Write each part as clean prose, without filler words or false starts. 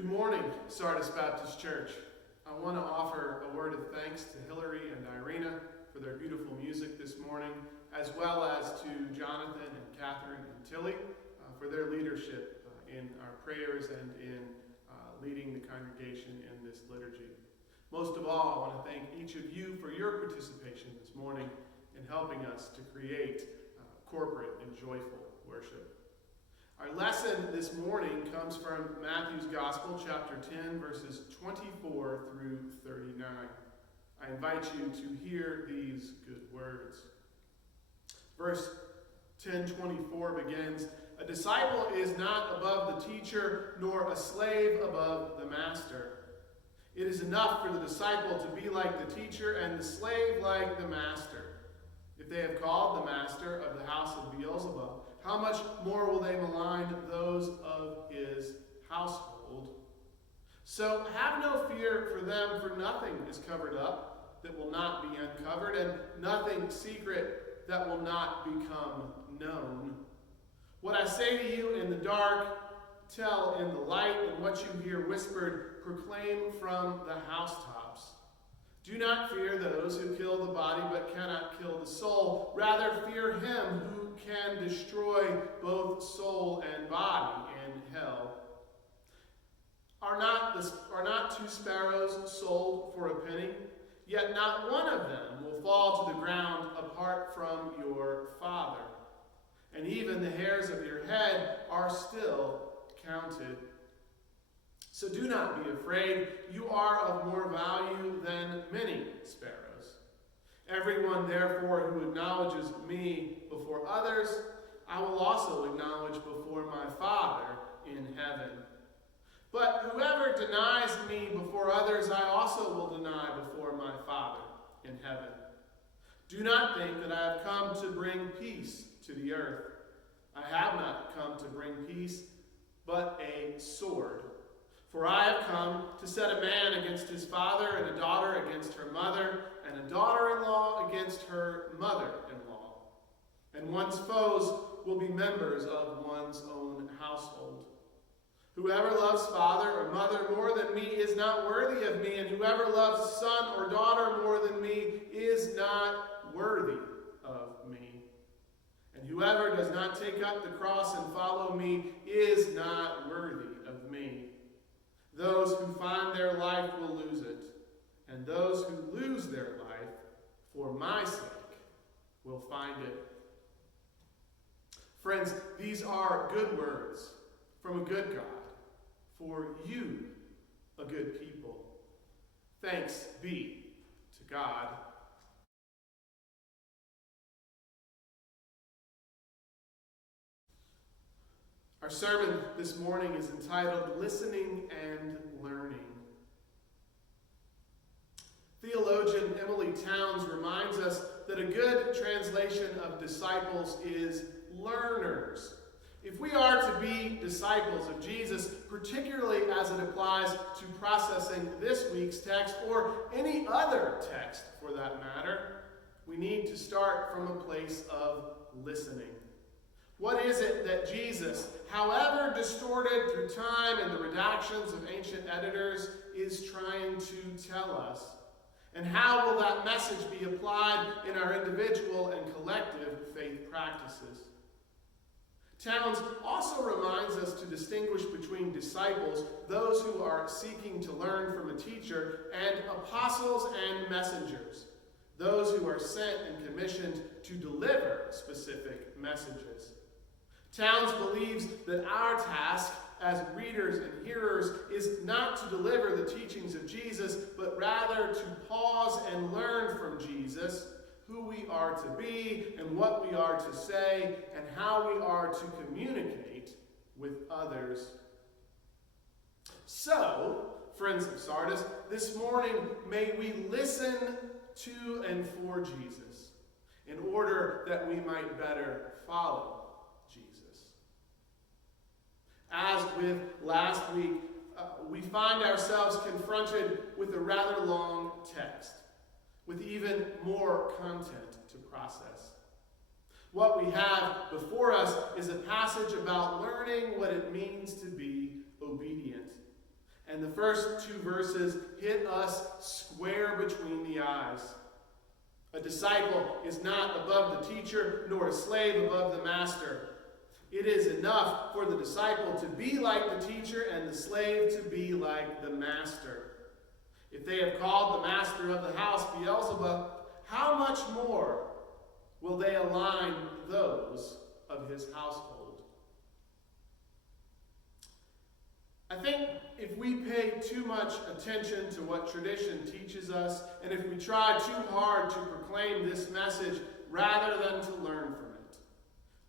Good morning, Sardis Baptist Church. I want to offer a word of thanks to Hillary and Irina for their beautiful music this morning, as well as to Jonathan and Catherine and Tilly for their leadership in our prayers and in leading the congregation in this liturgy. Most of all, I want to thank each of you for your participation this morning in helping us to create corporate and joyful worship. Our lesson this morning comes from Matthew's Gospel, chapter 10, verses 24 through 39. I invite you to hear these good words. Verse 10:24 begins, "A disciple is not above the teacher, nor a slave above the master. It is enough for the disciple to be like the teacher and the slave like the master. If they have called the master of the house of Beelzebub, how much more will they malign those of his household? So have no fear for them, for nothing is covered up that will not be uncovered, and nothing secret that will not become known. What I say to you in the dark, tell in the light, and what you hear whispered, proclaim from the housetops. Do not fear those who kill the body but cannot kill the soul. Rather fear him who can destroy both soul and body in hell. Are not two sparrows sold for a penny? Yet not one of them will fall to the ground apart from your Father. And even the hairs of your head are still counted. So do not be afraid. You are of more value than many sparrows. Everyone, therefore, who acknowledges me before others, I will also acknowledge before my Father in heaven. But whoever denies me before others, I also will deny before my Father in heaven. Do not think that I have come to bring peace to the earth. I have not come to bring peace, but a sword. For I have come to set a man against his father, and a daughter against her mother, and a daughter-in-law against her mother-in-law. And one's foes will be members of one's own household. Whoever loves father or mother more than me is not worthy of me, and whoever loves son or daughter more than me is not worthy of me. And whoever does not take up the cross and follow me is not worthy of me. Those who find their life will lose it, and those who lose their life for my sake will find it." Friends, these are good words from a good God, for you, a good people. Thanks be to God. Our sermon this morning is entitled Listening and Learning. Theologian Emily Towns reminds us that a good translation of disciples is learners. If we are to be disciples of Jesus, particularly as it applies to processing this week's text or any other text for that matter, we need to start from a place of listening. What is it that Jesus, however distorted through time and the redactions of ancient editors, is trying to tell us? And how will that message be applied in our individual and collective faith practices? Towns also reminds us to distinguish between disciples, those who are seeking to learn from a teacher, and apostles and messengers, those who are sent and commissioned to deliver specific messages. Towns believes that our task as readers and hearers is not to deliver the teachings of Jesus, but rather to pause and learn from Jesus who we are to be and what we are to say and how we are to communicate with others. So, friends of Sardis, this morning may we listen to and for Jesus in order that we might better follow Jesus. As with last week, we find ourselves confronted with a rather long text, with even more content to process. What we have before us is a passage about learning what it means to be obedient. And the first two verses hit us square between the eyes. A disciple is not above the teacher, nor a slave above the master. It is enough for the disciple to be like the teacher and the slave to be like the master. If they have called the master of the house Beelzebub, how much more will they align those of his household? I think if we pay too much attention to what tradition teaches us, and if we try too hard to proclaim this message rather than to learn from it,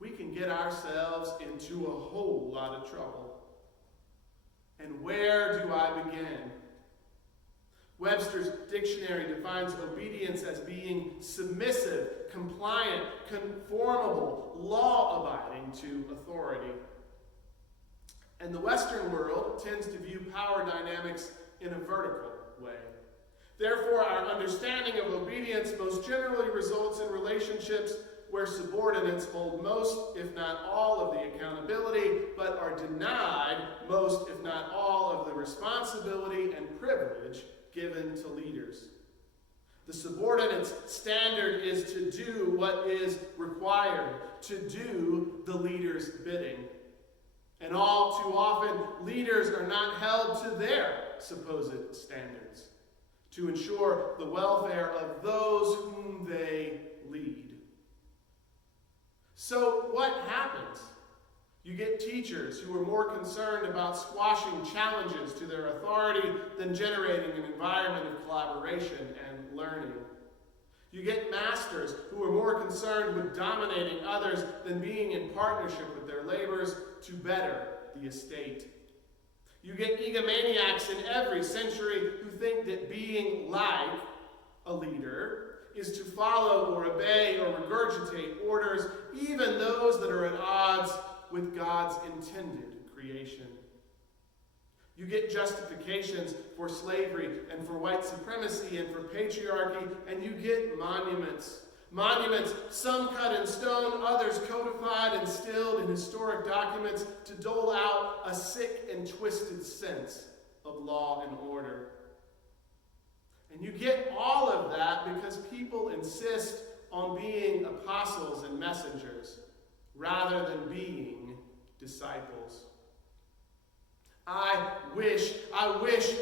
we can get ourselves into a whole lot of trouble. And where do I begin? Webster's dictionary defines obedience as being submissive, compliant, conformable, law-abiding to authority. And the Western world tends to view power dynamics in a vertical way. Therefore, our understanding of obedience most generally results in relationships where subordinates hold most, if not all, of the accountability, but are denied most, if not all, of the responsibility and privilege given to leaders. The subordinate's standard is to do what is required, to do the leader's bidding. And all too often, leaders are not held to their supposed standards to ensure the welfare of those whom they lead. So what happens? You get teachers who are more concerned about squashing challenges to their authority than generating an environment of collaboration and learning. You get masters who are more concerned with dominating others than being in partnership with their labors to better the estate. You get egomaniacs in every century who think that being like a leader is to follow or obey or regurgitate orders, even those that are at odds with God's intended creation. You get justifications for slavery and for white supremacy and for patriarchy, and you get monuments. Monuments, some cut in stone, others codified and stilled in historic documents to dole out a sick and twisted sense of law and order. And you get all of that because people insist on being apostles and messengers rather than being disciples. I wish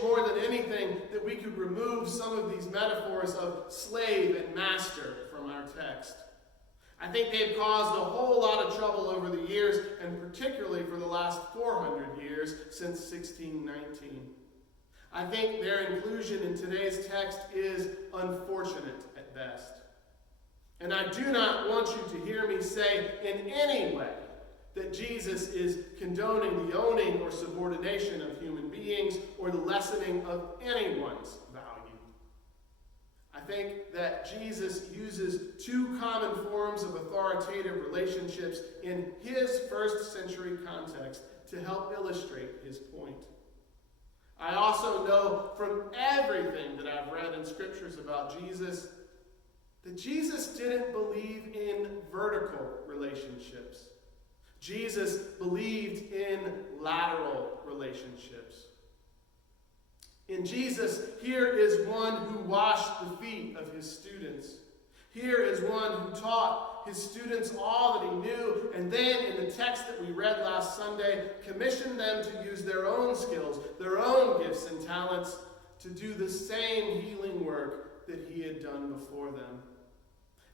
more than anything that we could remove some of these metaphors of slave and master from our text. I think they've caused a whole lot of trouble over the years, and particularly for the last 400 years since 1619. I think their inclusion in today's text is unfortunate at best. And I do not want you to hear me say in any way that Jesus is condoning the owning or subordination of human beings or the lessening of anyone's value. I think that Jesus uses two common forms of authoritative relationships in his first century context to help illustrate his point. I also know from everything that I've read in scriptures about Jesus that Jesus didn't believe in vertical relationships. Jesus believed in lateral relationships. In Jesus, here is one who washed the feet of his students. Here is one who taught his students all that he knew, and then in the text that we read last Sunday, commissioned them to use their own skills, their own gifts and talents to do the same healing work that he had done before them.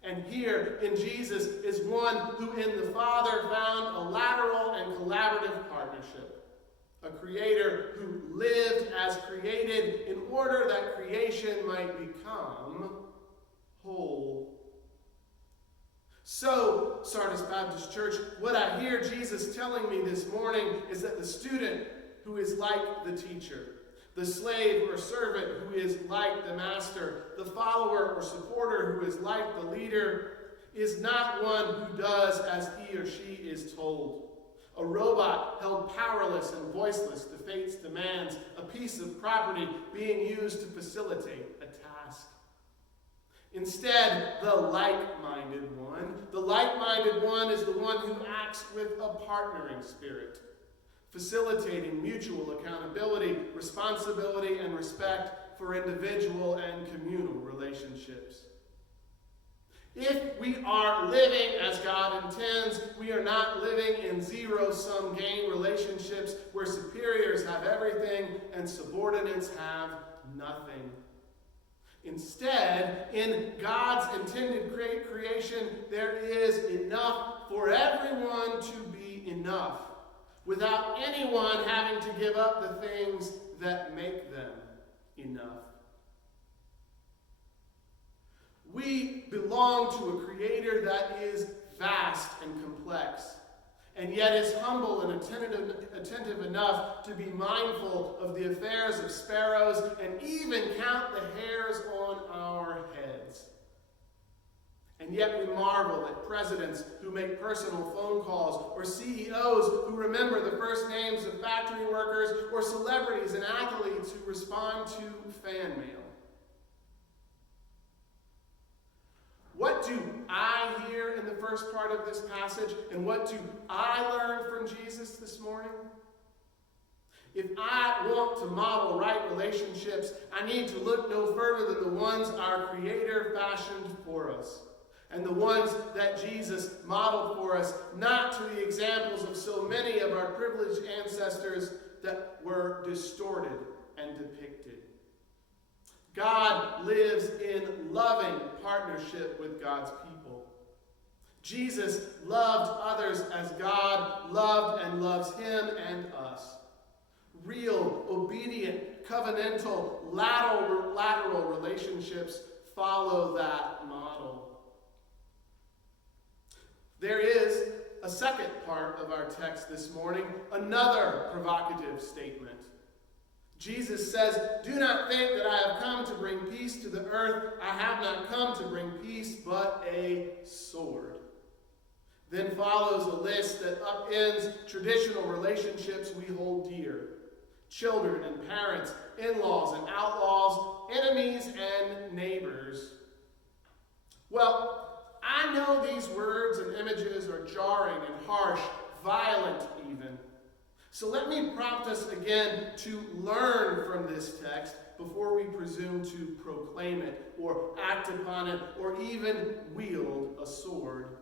And here in Jesus is one who in the Father found a lateral and collaborative partnership. A creator who lived as created in order that creation might become whole. So, Sardis Baptist Church, what I hear Jesus telling me this morning is that the student who is like the teacher, the slave or servant who is like the master, the follower or supporter who is like the leader, is not one who does as he or she is told. A robot held powerless and voiceless to fate's demands, a piece of property being used to facilitate a task. Instead, the like-minded one is the one who acts with a partnering spirit. facilitating mutual accountability, responsibility, and respect for individual and communal relationships. If we are living as God intends, we are not living in zero-sum game relationships where superiors have everything and subordinates have nothing. Instead, in God's intended creation, there is enough for everyone to be enough, without anyone having to give up the things that make them enough. We belong to a Creator that is vast and complex, and yet is humble and attentive enough to be mindful of the affairs of sparrows and even count the hairs on our heads. And yet we marvel at presidents who make personal phone calls, or CEOs who remember the first names of factory workers, or celebrities and athletes who respond to fan mail. What do I hear in the first part of this passage, and what do I learn from Jesus this morning? If I want to model right relationships, I need to look no further than the ones our Creator fashioned for us, and the ones that Jesus modeled for us, not to the examples of so many of our privileged ancestors that were distorted and depicted. God lives in loving partnership with God's people. Jesus loved others as God loved and loves him and us. Real, obedient, covenantal, lateral relationships follow that model. There is a second part of our text this morning, another provocative statement. Jesus says, "Do not think that I have come to bring peace to the earth. I have not come to bring peace, but a sword." Then follows a list that upends traditional relationships we hold dear. Children and parents, in-laws and outlaws, enemies and neighbors. Well, I know these words and images are jarring and harsh, violent even. So let me prompt us again to learn from this text before we presume to proclaim it, or act upon it, or even wield a sword.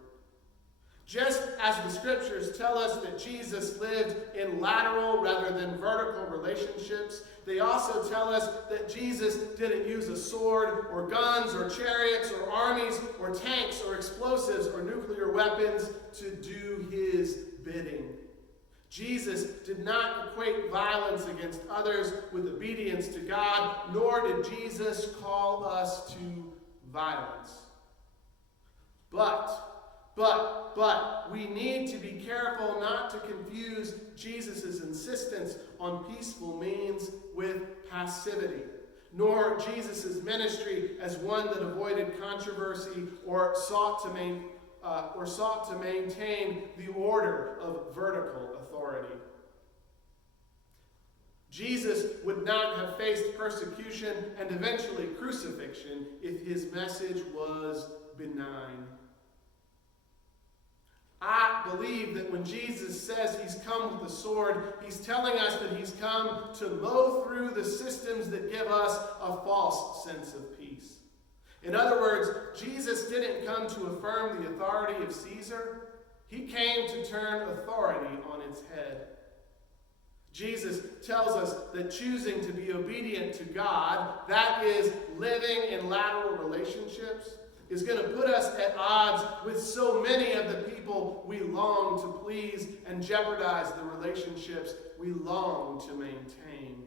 Just as the scriptures tell us that Jesus lived in lateral rather than vertical relationships, they also tell us that Jesus didn't use a sword or guns or chariots or armies or tanks or explosives or nuclear weapons to do his bidding. Jesus did not equate violence against others with obedience to God, nor did Jesus call us to violence. But we need to be careful not to confuse Jesus' insistence on peaceful means with passivity, nor Jesus' ministry as one that avoided controversy or sought to maintain the order of vertical authority. Jesus would not have faced persecution and eventually crucifixion if his message was benign. I believe that when Jesus says he's come with the sword, he's telling us that he's come to mow through the systems that give us a false sense of peace. In other words, Jesus didn't come to affirm the authority of Caesar. He came to turn authority on its head. Jesus tells us that choosing to be obedient to God, that is, living in lateral relationships, is going to put us at odds with so many of the people we long to please and jeopardize the relationships we long to maintain.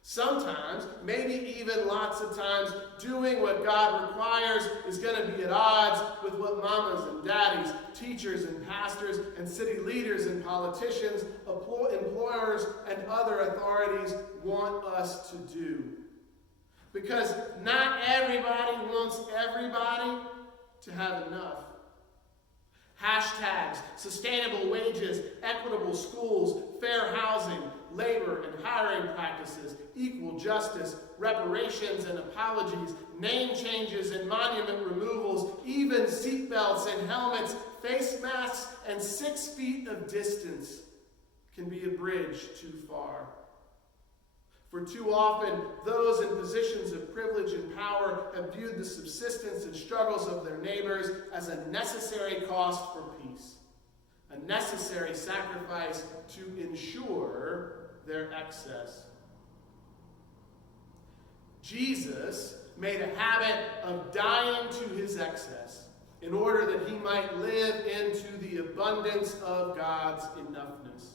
Sometimes, maybe even lots of times, doing what God requires is going to be at odds with what mamas and daddies, teachers and pastors, and city leaders and politicians, employers, and other authorities want us to do. Because not everybody wants everybody to have enough. Hashtags, sustainable wages, equitable schools, fair housing, labor and hiring practices, equal justice, reparations and apologies, name changes and monument removals, even seatbelts and helmets, face masks, and 6 feet of distance can be a bridge too far. For too often, those in positions of privilege and power have viewed the subsistence and struggles of their neighbors as a necessary cost for peace, a necessary sacrifice to ensure their excess. Jesus made a habit of dying to his excess in order that he might live into the abundance of God's enoughness.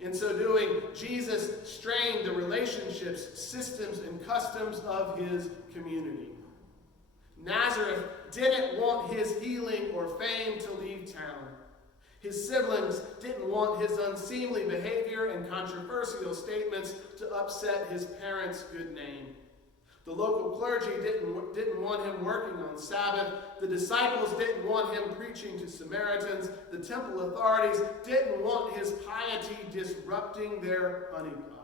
In so doing, Jesus strained the relationships, systems, and customs of his community. Nazareth didn't want his healing or fame to leave town. His siblings didn't want his unseemly behavior and controversial statements to upset his parents' good name. The local clergy didn't want him working on Sabbath. The disciples didn't want him preaching to Samaritans. The temple authorities didn't want his piety disrupting their honeypot.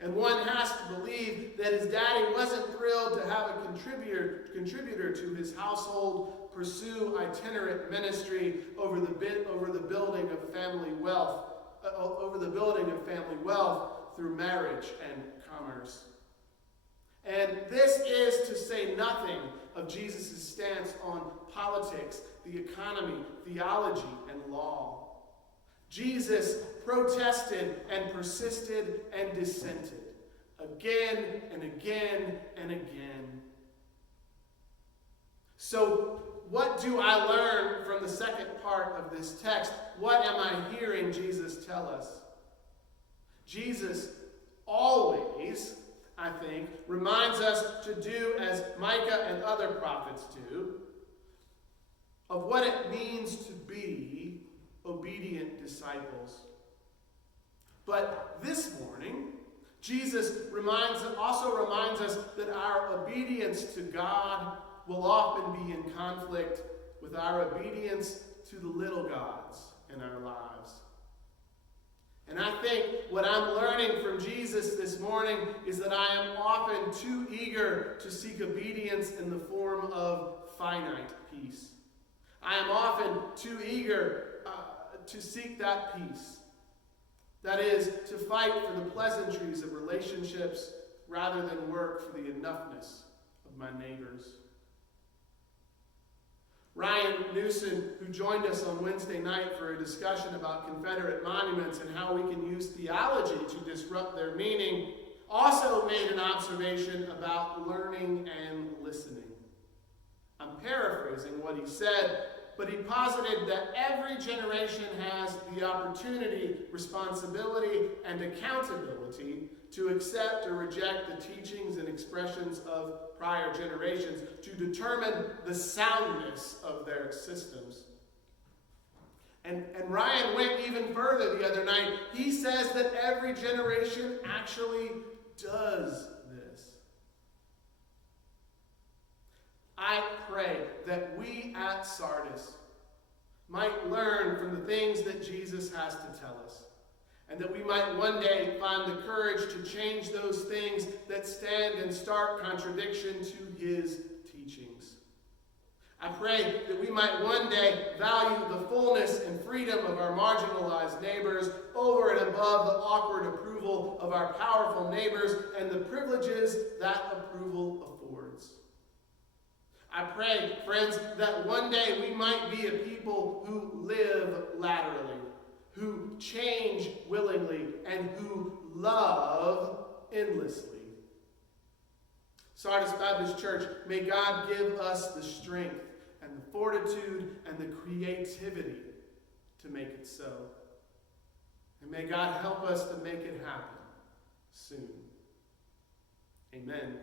And one has to believe that his daddy wasn't thrilled to have a contributor to his household pursue itinerant ministry over the building of family wealth through marriage and commerce. And this is to say nothing of Jesus' stance on politics, the economy, theology, and law. Jesus protested and persisted and dissented again and again and again. So, what do I learn from the second part of this text? What am I hearing Jesus tell us? Jesus always, I think, reminds us to do as Micah and other prophets do, of what it means to be obedient disciples. But this morning, Jesus also reminds us that our obedience to God will often be in conflict with our obedience to the little gods in our lives. And I think what I'm learning from Jesus this morning is that I am often too eager to seek obedience in the form of finite peace. I am often too eager to seek that peace. That is, to fight for the pleasantries of relationships rather than work for the enoughness of my neighbors. Ryan Newson, who joined us on Wednesday night for a discussion about Confederate monuments and how we can use theology to disrupt their meaning, also made an observation about learning and listening. I'm paraphrasing what he said, but he posited that every generation has the opportunity, responsibility, and accountability to accept or reject the teachings and expressions of prior generations to determine the soundness of their systems. And Ryan went even further the other night. He says that every generation actually does this. I pray that we at Sardis might learn from the things that Jesus has to tell us, and that we might one day find the courage to change those things that stand in stark contradiction to his teachings. I pray that we might one day value the fullness and freedom of our marginalized neighbors over and above the awkward approval of our powerful neighbors and the privileges that approval affords. I pray, friends, that one day we might be a people who live laterally, who change willingly, and who love endlessly. Sardis Baptist Church, may God give us the strength and the fortitude and the creativity to make it so. And may God help us to make it happen soon. Amen.